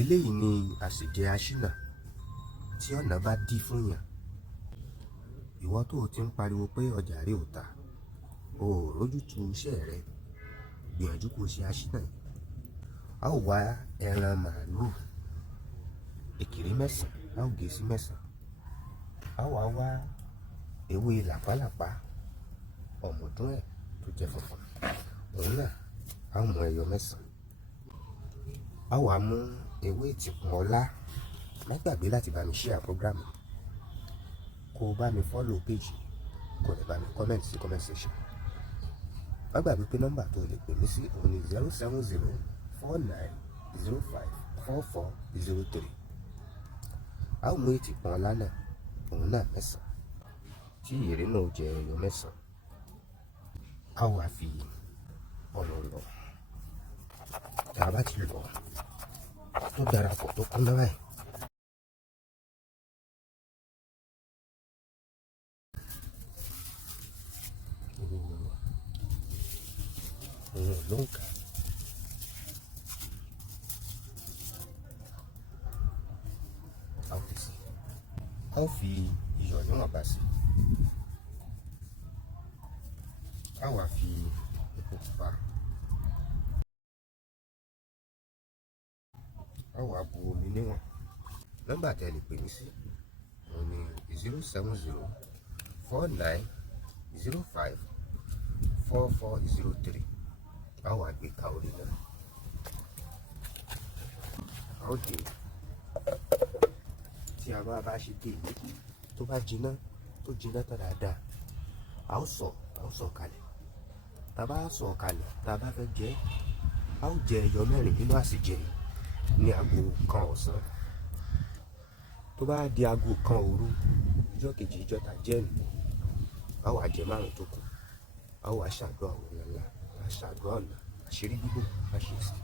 Eléyìí ni àṣejẹ Aṣina tí ọ̀nà bá dí fún yàn. Ìwọ tó o ti ń pariwo pé ọjà rẹ ò tà, o ò rójútu iṣẹ́ rẹ, gbìyànjú kó ṣe Aṣina yìí. A ó wá ẹran màálù èkìrí 9, a ó gé sí 9. A ó wá ewé làpálàpá ọ̀mùdún ẹ̀ tó jẹ́ funfun, òun náà a ó mú ẹyọ 9. A ó wá mú ewé ìtìkùn ọlá. Má gbàgbé láti bá mi share program, kó o bá mi follow page, kó o lè bá mi comment sí comment section. Má gbàgbé pé nọ́mbà tó lè pè mí sí òun ni 07049054403. A ó mú ìtìkùn ọlá náà, òun náà 9, tí èrè náà jẹ́ ẹyọ 9. A ó wá fi ọ̀nà lọ. Tá a bá ti lọ tó darapọ̀ tó kún náà báyìí, òun ló ń kà. A ó fi iyọ̀ níwọ̀nba sí. A wá fi epo pupa. A wá bu omi níwọ̀n. Nọ́mbà tẹ́ lè pè mí sí òun ni 07049054403. A wá gbé ka orí náà. A ó dé. Tí a bá ṣe dé yìí tó bá jiná tán dáadáa, a ó sọ̀ kalẹ̀. Tá a bá sọ̀ kalẹ̀, tá a bá fẹ́ jẹ, a ó jẹ ẹyọ 4 nínú àsèjẹ ní aago 1 ọ̀sán. Tó bá di aago 1 òru, ọjọ́ kejì ìjọ ta jẹ́ nù, a ó wá jẹ 5 tó kù. A ó wá ṣàdúrà òun ńlá, a ṣàdúrà ọ̀nà, àṣírí bíbò, a ṣe sí.